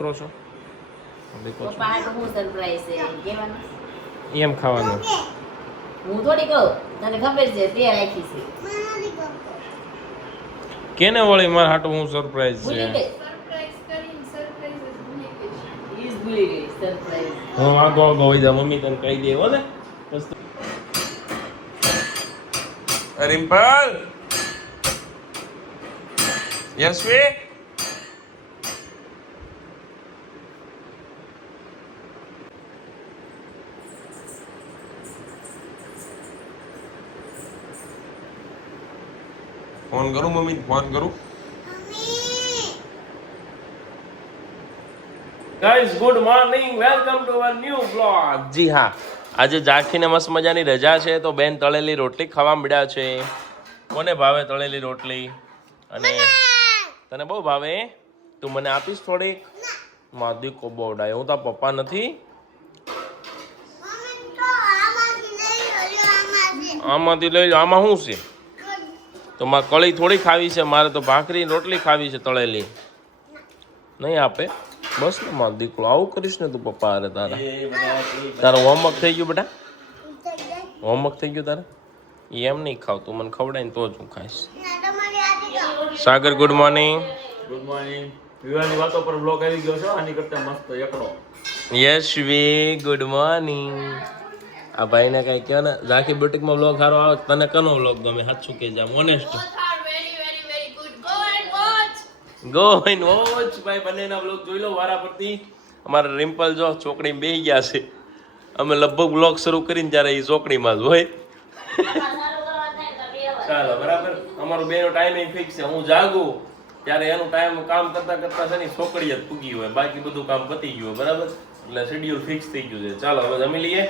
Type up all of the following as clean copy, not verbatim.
કરો છો પપ્પા તો હું સરપ્રાઈઝ છે કેવાનું એમ ખાવાનું હું થોડી કહું તને ખબર છે તે રાખી છે કેને વળી મારા હાટું હું સરપ્રાઈઝ ભૂલી છે ગઈ ઈજ ભૂલી ગઈ સરપ્રાઈઝ હું આગો હોય જા મમ્મી તને કહી દે હો ને રિમ્પલ યશવી ફોન કરું મમ્મી ફોન કરું guys good morning welcome to our new blog જી હા આજે જાખીને મસ્ત મજાની રજા છે તો બેન તળેલી રોટલી ખાવા મળ્યા છે કોને ભાવે તળેલી રોટલી અને તને બહુ ભાવે તું મને આપીશ થોડીક માદી કો બોડાય હું તારા પપ્પા નથી આમાંથી લઈ લો આમાં શું છે તો મારે કળી થોડી ખાવી છે મારે તો ભાખરી રોટલી ખાવી છે તળેલી નહીં આપે બસ ને મારો દીકરો આવું કરીશ ને તું પપ્પા અરે તારું હોમવર્ક થઈ ગયું બેટા હોમવર્ક થઈ ગયું તારે એમ નહીં ખાવ તું મને ખવડાય ને તો જ હું ખાઈશ સાગર ગુડ મોર્નિંગ ગુડ મોર્નિંગ વિવાહની વાતો પર બ્લોગ આવી ગયો છે આની કરતા મસ્ત એકડો યશવી ગુડ મોર્નિંગ આ ભાઈને કઈ કહો ને રાખી બ્યુટિકમાં બ્લોગ સારો આવે તને કનો બ્લોગ ગમે સાચું કે જામ ઓનેસ્ટ ગો એન્ડ વોચ ભાઈ બંનેના બ્લોગ જોઈ લો વારા પરથી અમારા રિમ્પલ જો ચોકડીમાં બેસી ગયા છે અમે લગભગ બ્લોગ શરૂ કરીને ત્યારે એ ચોકડીમાં જ હોય ચાલો બરાબર અમારો બેનો ટાઈમિંગ ફિક્સ છે હું જાગું ત્યારે એનું ટાઈમ કામ કરતા કરતા છે ને છોકરી જ પૂગી હોય બાકી બધું કામ પતી ગયું બરાબર એટલે શેડ્યુલ ફિક્સ થઈ ગયું છે ચાલો હવે જમી લઈએ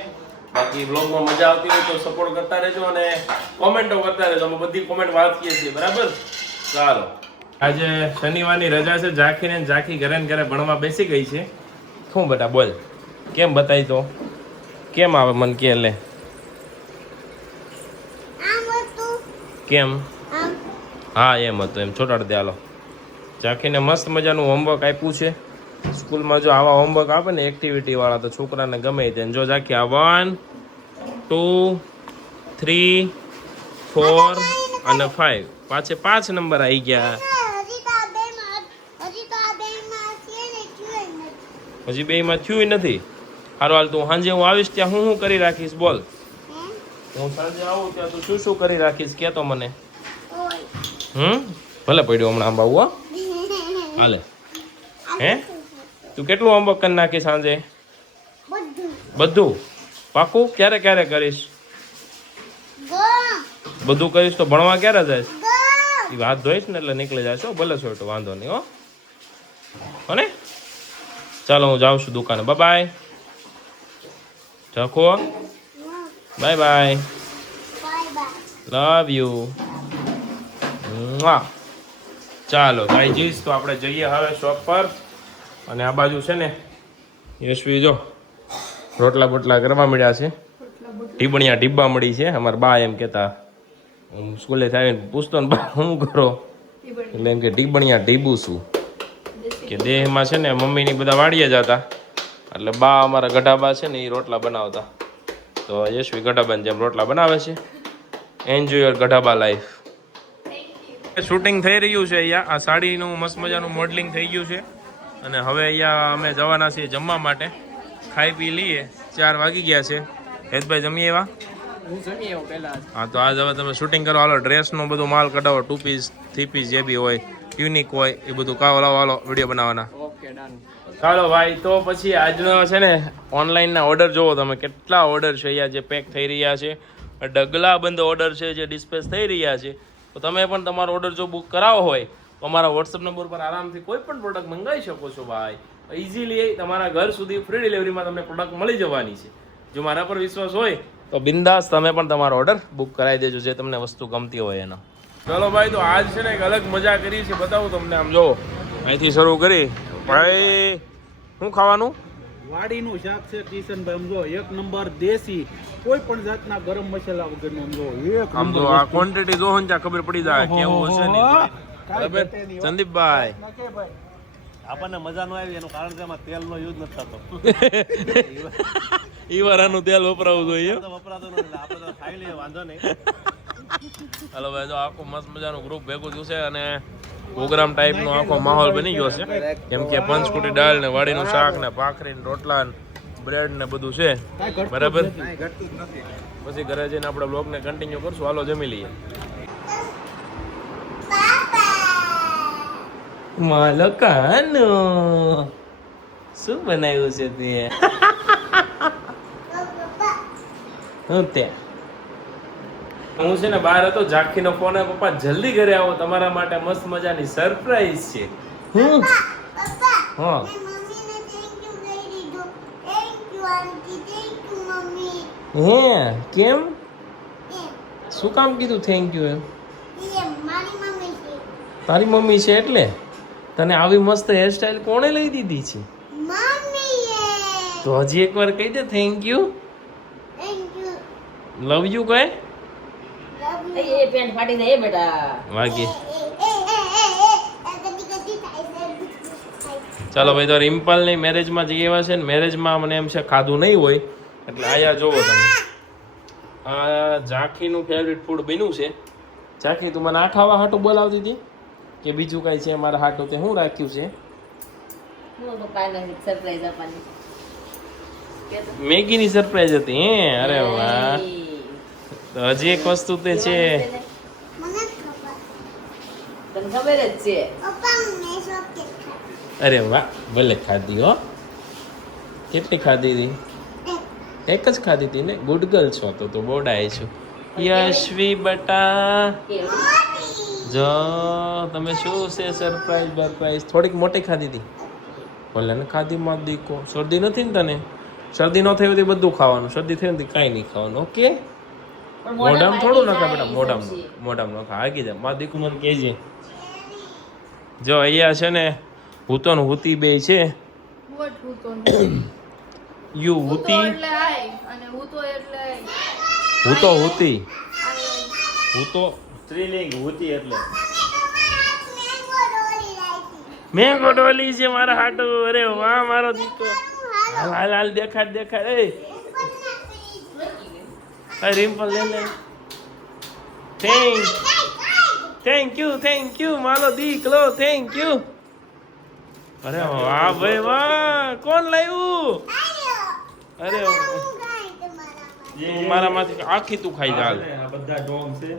બાકી બ્લોગમાં મજા આવતી હોય તો સપોર્ટ કરતા રહેજો અને કોમેન્ટો કરતા રહેજો અમે બધી કોમેન્ટ વાંચીએ છીએ બરાબર ચાલો આજે શનિવારની રજા છે ઝાંખીને ઝાંખી ઘરે ને ઘરે ભણવા બેસી ગઈ છે શું બેટા બોલ કેમ બતાવી તો કેમ આવે મને કે લે કેમ હા એમ હતું એમ છોટાડ દે હાલો ઝાંખીને મસ્ત મજાનું હોમવર્ક આપ્યું છે સ્કૂલમાં જો આવા હોમવર્ક આપે ને એક્ટિવિટી વાળા તો છોકરાને ગમે તેને જો ઝાંખી આ 1 2 3 4 અને 5 પાછે 5 નંબર આવી ગયા હજી બે માં થયું નથી હારું હાલ તું સાંજે હું આવીશ ત્યાં હું કરી રાખીશ બોલ હું સાંજે આવું ત્યાં તું શું કરી રાખીશ કે તો મને ભલે પડ્યું હમણાં આંબા હો હાલે હે તું કેટલું હોમવર્ક કરી નાખીશ સાંજે બધું પાકું ક્યારે ક્યારે કરીશ બધું કરીશ તો ભણવા ક્યારે જાય એ હાથ ધોઈશ ને એટલે નીકળી જાય છો ભલે છો વાંધો નહીં હો ને ચાલો હું જાઉં છું દુકાને બાય જખો બાય બાય લવ યુ ચાલો ભાઈ જઈશ તો આપણે જઈએ હવે શોપ પર અને આ બાજુ છે ને યશવી જો રોટલા બોટલા કરવા મળ્યા છે ટીબણિયા ટીબ્બા મળી છે અમારા બા એમ કહેતા હું સ્કૂલેથી આવીને પૂછતો ને બા શું કરો એટલે એમ કે ટીબણિયા ટીબું છું કે દેહમાં છે ને મમ્મીની બધા વાડીએ જતા એટલે બા અમારા ગઢાબા છે ને એ રોટલા બનાવતા તો યશવી ગઢાબાને જેમ રોટલા બનાવે છે એન્જોય યોર ગઢાબા લાઈફ શૂટિંગ થઈ રહ્યું છે અહીંયા આ સાડીનું મસ્ત મજાનું મોડલિંગ થઈ ગયું છે અને હવે અહીંયા અમે જવાના છીએ જમવા માટે ખાઈ પી લઈએ 4 વાગી ગયા છે હેતભાઈ જમીએ એવા હા તો આજ હવે તમે શૂટિંગ કરો હાલો ડ્રેસનું બધું માલ કઢાવો 2 પીસ 3 પીસ જે બી હોય યુનિક હોય એ બધું કાવો લાવો હાલો વિડીયો બનાવવાના ચાલો ભાઈ તો પછી આજનો છે ને ઓનલાઈનના ઓર્ડર જોવો તમે કેટલા ઓર્ડર છે અહીંયા જે પેક થઈ રહ્યા છે ડગલા બંધ ઓર્ડર છે જે ડિસ્પેચ થઈ રહ્યા છે તો તમે પણ તમારો ઓર્ડર જો બુક કરાવો હોય તો અમારા વોટ્સઅપ નંબર પર આરામથી કોઈ પણ પ્રોડક્ટ મંગાવી શકો છો ભાઈ ઇઝીલી તમારા ઘર સુધી ફ્રી ડિલિવરીમાં તમને પ્રોડક્ટ મળી જવાની છે જો મારા પર વિશ્વાસ હોય તો બિંદાસ તમે પણ તમારો ઓર્ડર બુક કરાવી દેજો જે તમને વસ્તુ ગમતી હોય એનો ચલો ભાઈ તો આજ છે ને એક અલગ મજા કરી છે બતાવું તમને આમ જો અહીંથી શરૂ કરી ભાઈ શું ખાવાનું વાડીનું શાક છે કિશનભાઈ સમજો એક નંબર દેશી કોઈ પણ જાતના ગરમ મસાલા વગરનું સમજો એક આમ જો આ ક્વોન્ટિટી જોહન ત્યાં ખબર પડી જાય કેવું હશે ને બરાબર સંદીપભાઈ આપણને મજા ન આવી એનું કારણ છે એમાં તેલનો યુઝ નથી થતો. ઈ વારાનું તેલ વપરાવું જોઈએ તો વપરાતો નથી એટલે આપણે તો ખાઈ લઈએ વાંધો નહીં. હાલો ભાઈ જો આખું મસ્ત મજાનું ગ્રુપ ભેગું થયું છે અને પ્રોગ્રામ ટાઈપનો આખો માહોલ બની ગયો છે. કેમ કે પંચકુટી દાળ ને વાડીનું શાક ને ભાખરી ને રોટલા ને બ્રેડ ને બધું છે બરાબર. પછી ઘરે જઈને આપણે બ્લોગને કન્ટિન્યુ કરશું. હાલો જમી લઈએ. માલકાનો શું બનાવ્યું છે તે? હું છે ને બહાર હતો, ઝાંખીનો ફોન આવ્યો, પપ્પા જલ્દી ઘરે આવો, તમારા માટે મસ્ત મજાની સરપ્રાઈઝ છે. હું હા હે કેમ શું કામ કીધું થેન્ક યુ એમ? તારી મમ્મી છે એટલે તને આવી મસ્ત હેરસ્ટાઈલ કોણે લઈ દીધી છે? તો હજી એકવાર કહી દે થેન્ક યુ લવ યુ કહે. એ પેન્ટ ફાટી જાય બેટા. વાગી ચાલો ભાઈ તો રિમ્પલ ની મેરેજમાં જઈ આવ્યા છે ને મેરેજમાં મને એમ છે ખાધું નહીં હોય એટલે આયા જોવો તમે. આ ઝાંખીનું ફેવરિટ ફૂડ બન્યું છે. ઝાંખી તું મને આ ખાવા હાટું બોલાવતી હતી કે બીજું કાંઈ છે મારા હાટું તે શું રાખ્યું છે? હું પપ્પાને સરપ્રાઈઝ આપવાની. મેગીની સરપ્રાઈઝ હતી હે? અરે વાહ. તો હજી એક વસ્તુ તે છે. તને ખબર જ છે. અરે વાહ ભલે ખાધી હો. કેટલી ખાધી હતી? એક જ ખાધી હતી ને? ગુડ ગર્લ છો તો બોડાય છું. યશવી બટા જો તમે શું છે સરપ્રાઈઝ બરપ્રાઈઝ થોડીક મોટી ખાધી હતી? ભલે ને ખાધી માં દીકો. શરદી નથી ને તને? શરદી ન થઈ હોય બધું ખાવાનું, શરદી થઈ હોય કાંઈ નહીં ખાવાનું. ઓકે મોઢામાં થોડું નખા બેટા, મોઢામાં નખા આગી જાય. માં દીકુ મને કહેજે. જો અહીંયા છે ને હૂતો ને હૂતી બે છે. યુ હૂતી હૂતો હૂતી હૂતો સ્ત્રીલિંગ હુતી એટલે મેંગો ડોલી છે મારા હાટુ. અરે વાહ મારો દીકરો. હાલ હાલ હાલ દેખાડ દેખાડ. એ રિમ્પલ લે લે. થેન્ક યુ મારો દીકરો થેન્ક યુ. અરે વાહ ભાઈ વાહ. કોણ લાવ્યું? અરે મારામાંથી આખી તું ખાઈ જા. આ બધા ડોમ છે.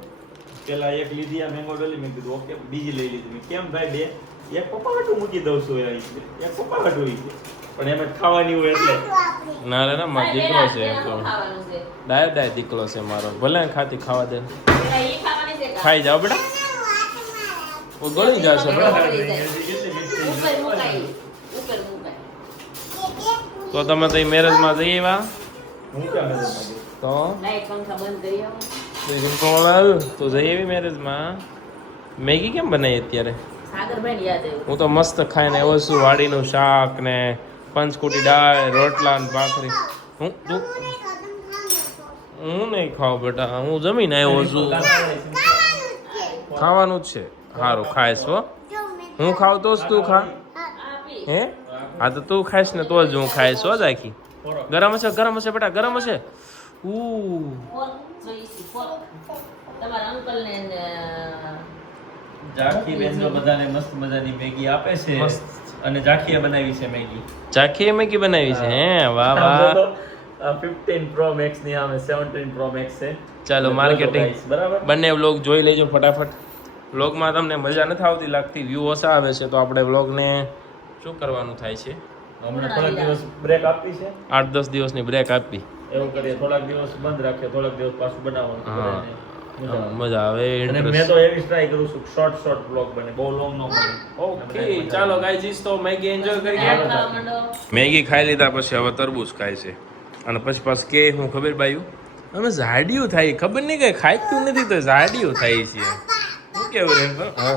પેલા એક લીધી આ મેંગો ડોલી, મેં કીધું ઓકે બીજી લઈ લીધી. મેં કેમ ભાઈ બે? એક પપ્પા હાટું મૂકી દઉં છું, એક પપ્પા હાટું પણ એમ જ ખાવાની હોય એટલે. ના ના મારો દીકરો છે ડાય દીકરો છે મારો. ભલે ખાતી ખાવા દે. ખાઈ જાઓ બેટા. ગળી જશે બેટા. તો તમે તો મેરેજમાં જઈ આવ્યા હું ક્યાં મેરેજમાં ગઈ? તો લાઈટ પંખા બંધ કરી આવો. તો જઈ આવી મેરેજમાં. મેગી કેમ બનાવી અત્યારે? સાગરભાઈ યાદ આવ્યું. હું તો મસ્ત ખાઈને આવ્યો છું. વાડીનું શાક ને પંચકુટી દાળ રોટલા ને ભાખરી. હું નહીં ખાવ બેટા, હું જમીને આવ્યો છું. ખાવાનું જ છે. સારું ખાઈશ હો. હું ખાવ તો જ તું ખા. હે હા તો તું ખાઈશ ને તો જ હું ખાઈશ હો. રાખી ગરમ હશે બેટા ગરમ હશે. તમારા અંકલ ને ઝાંખી બેન જો બધાને મસ્ત મજાની મેગી આપે છે અને ઝાંખીએ બનાવી છે મેગી. ચાખીએ મેગી બનાવી છે હે? વાહ વાહ. 15 Pro Max ની આવે 17 Pro Max છે. ચાલો માર્કેટિંગ બરાબર. બંને વ્લોગ જોઈ લેજો ફટાફટ. વ્લોગમાં તમને મજા નથી આવતી લાગતી, વ્યૂ ઓછા આવે છે તો આપણે વ્લોગને શું કરવાનું થાય છે? હમણાં થોડાક દિવસ બ્રેક આપી છે. 8-10 દિવસની બ્રેક આપી. એવું કરીએ, થોડાક દિવસ બંધ રાખીએ, થોડાક દિવસ પાછું બનાવવાનું. હા. મજા આવે. મજા આવે. અને મેં તો એવી ટ્રાય કરું છું શોર્ટ બ્લોગ બને, બહુ લોંગ ન બને. ઓકે ચાલો ગાઈઝ તો મેગી એન્જોય કરીએ. ખાવા માંડો. મેગી ખાઈ લીધા પછી હવે તરબૂચ ખાય છે અને પછી પાછું કે હું ખબર બાયું અમે ઝાડિયું થાય ખબર નહીં કઈ ખાઈતું નથી તો ઝાડિયું થાય છે. શું કેવું રે? હા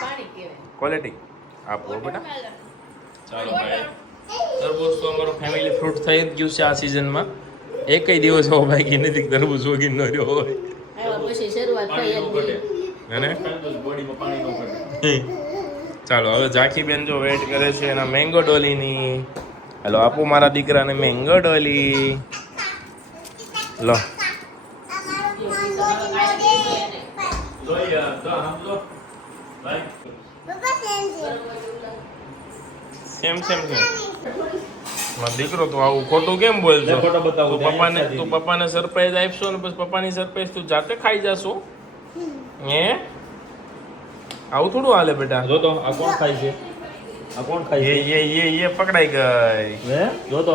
પાણી પીવે. ક્વોલિટી આપો બેટા. ચાલો ભાઈ તરબૂચ તો અમારો ફેમિલી ફ્રૂટ થઈ જ ગયું છે આ સિઝનમાં. એકય દિવસ એવો બાકી નથી તરબૂચ વગી ન રહ્યો હોય. આવ્યા પછી શરૂઆત થઈ એક દી. અને બોડીમાં પાણી ન પડે. ચાલો હવે ઝાંખીબેન જો વેઇટ કરે છે એના મેંગો ડોલીની. હેલો આપો મારા દીકરાને મેંગો ડોલી. લો સેમ સેમ સેમ. મારો દીકરો તો આવું ખોટું કેમ બોલશો? ખોટો બતાવું તું પપ્પાને સરપ્રાઈઝ આપશો ને પછી પપ્પાની સરપ્રાઈઝ તું જાતે ખાઈ જાશો હે? આવું થોડું હાલે બેટા. જો તો આ કોણ ખાય છે? આ કોણ ખાય છે? એ પકડાઈ ગઈ. હે જો તો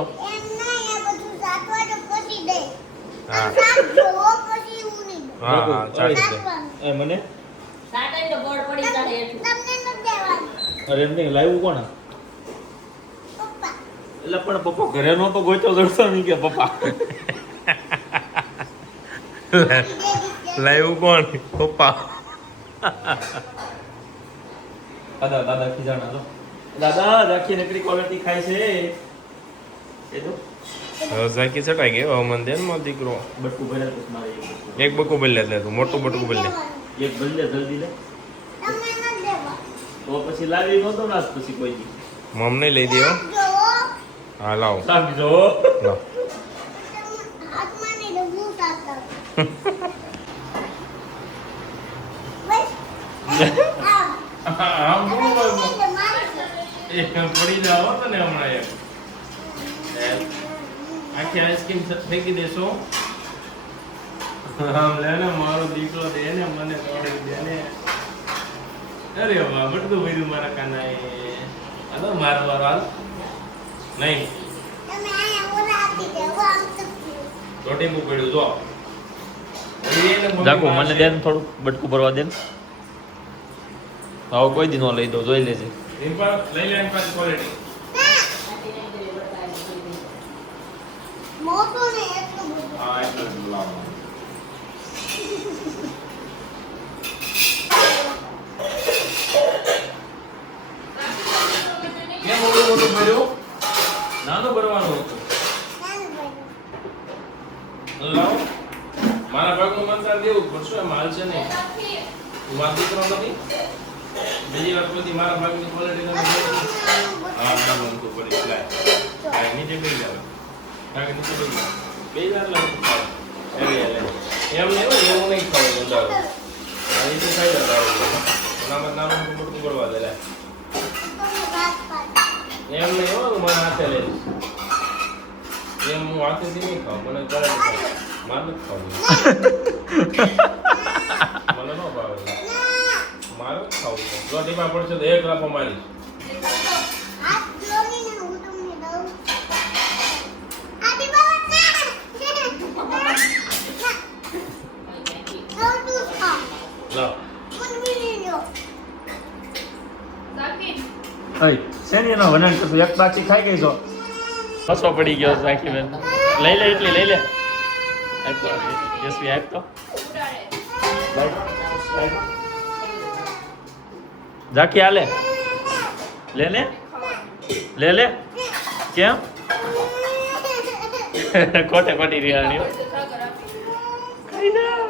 હા હા ચાલી દે. એ મને સાટાઈ તો ગોળ પડી જાય એટલું. અરે એમને લાવ્યું કોણ? એટલે પણ પપ્પા ઘરે નહોતો ગોચો જડતો નહીં કે પપ્પા લાવ્યું કોણ? પપ્પા. દાદા દાદા ખીજાણા તો દાદા રાખી નકરી ક્વોલિટી ખાય છે એ તો હવે ઝાંકી ચટાઈ ગઈ. હવે મને દે ને મારો દીકરો. બટકું ભરે તો મારે એક બકું બદલે લે તું, મોટું બટકું બદલે. એક ભરી લે જલ્દી લે તો પછી લાવી નહોતો ને આજ પછી કોઈ દી મમ નહીં લઈ દેવો. હા લાવો સામી જો લાવો. આમ પડી જાવ તને હમણાં એક આખી આઈસ્ક્રીમ ફેંકી દેશો. આમ લે ને મારો દીકરો દે ને મને તોડી દે ને. અરે વાહ બટકું ભર્યું મારા કાનાએ. હાલો મારો વારો હાલ. નહીં ચોટીમું પડ્યું જો. હજી એને મમ્મી જાકુ મને પાસે- દે ને થોડું બટકું ભરવા દે ને હવે કોઈ દી નો લઈ દો જોઈ લેજે રિમ્પા, લઈ લે એની પાસે ક્વોલિટી. હા એટલે જ લાવો. કેમ મોટું મોટું ભર્યું? નાનું ભરવાનું હતું. લાવો. મારા ભાગનું મંત્ર દેવું પડશે એમ હાલશે નહીં. તું મારો દીકરો નથી? બીજી વાર પછી મારા ભાગની ક્વોલિટી તમે જોઈ. હા ના બનતું પડી લાય. આ નીચે બેસી જાવ. કાકે નીચે બેસી જાવ. બે વાર લાવ ખાવ. એવી લે. એમ નહીં હોય, એવું નહીં ખાવું વધારે. આ રીતે ખાઈ લે તારું. નામાં નાનું મોટું કરવા દે લે. એમ નહીં હોય, હું મારા હાથે લઈ લઈશ. એમ હું હાથેથી નહીં ખાઉં. મને કરે મારે નથી ખાવું. મને ન ભાવે. મારે જ ખાવું છે. જો ટીપા પડશે તો એક લાફો મારીશ. લાવ. અય શેની એનો વનાણ કરશું એક બાકી ખાઈ ગઈ છો હસવો પડી ગયો રાખી બેન લઈ લે એટલી લઈ લે આપ તો યસવી આપ તો જાકી આલે લે લે લે લે કેમ કોટે પડી રહ્યા ખાઈ જા